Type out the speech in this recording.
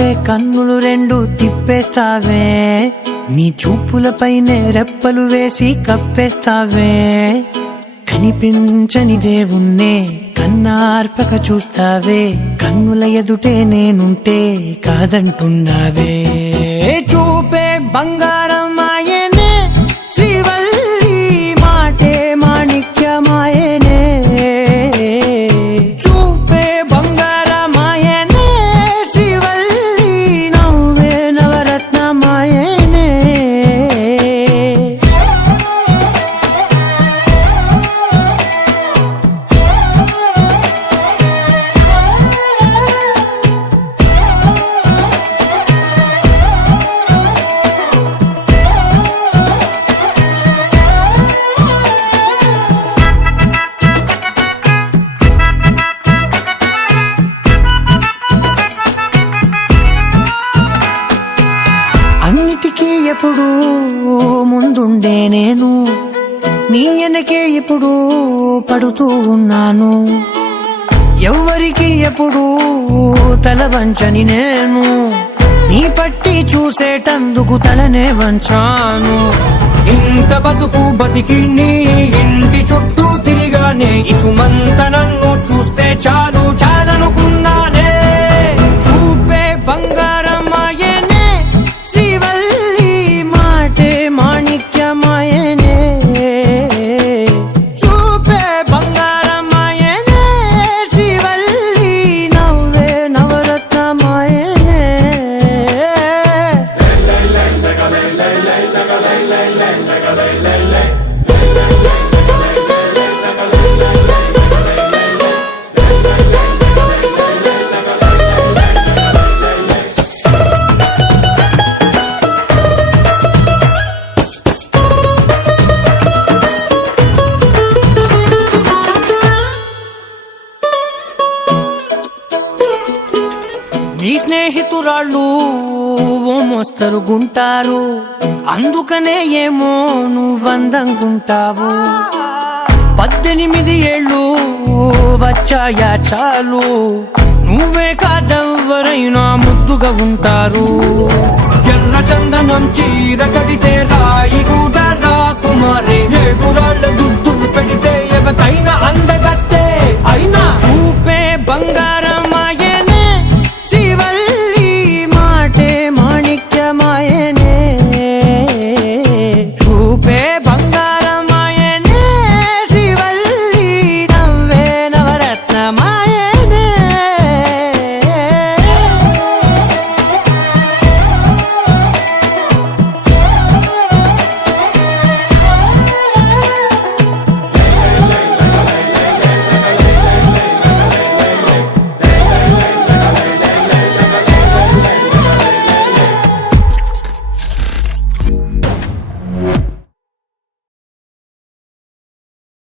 చూస్తుంటే కన్నులు రెండు తిప్పేస్తావే, నీ చూపులపైనే రెప్పలు వేసి కప్పేస్తావే. కనిపించని దేవుణ్ణే కన్నార్పక చూస్తావే, కన్నుల ఎదుటే నేనుంటే కాదంటున్నావే. చూపే బంగారం ఆయనే, శ్రీవల్లి మాటే మాణిక్యమాయనే. చూపే బంగారం ఆయనే, శ్రీవల్లి నవ్వే నవరత్నమాయనే. అన్నిటికీ ఎప్పుడు ముందుండే నేను, నీ వెనకే ఎప్పుడు పడుతూ ఉన్నాను. ఎవ్వరికి ఎప్పుడు తల వంచని నేను, నీ పట్టి చూసేటందుకు తలనే వంచాను. ఇంత బతుకు బతికి నీ ఇంటి చుట్టూ తిరిగానే, ఇసుమంత నన్ను చూస్తే చాలు చాలనుకున్నానే. చూపే బంగారం ఆయనే, శ్రీవల్లి మాటే మాణిక్యమాయనే. చూపే బంగారం ఆయనే, శ్రీవల్లి నవ్వే నవరత్నమాయనే. నీ స్నేహితురాళ్ళు ఓ మోస్తరుగుంటారు, అందుకనే ఏమో నువ్వందంగుంటావు. 18 ఏళ్ళు వచ్చాయా చాలు, నువ్వే కాదెవ్వరైనా ముద్దుగా ఉంటారు. ఎర్ర చందనం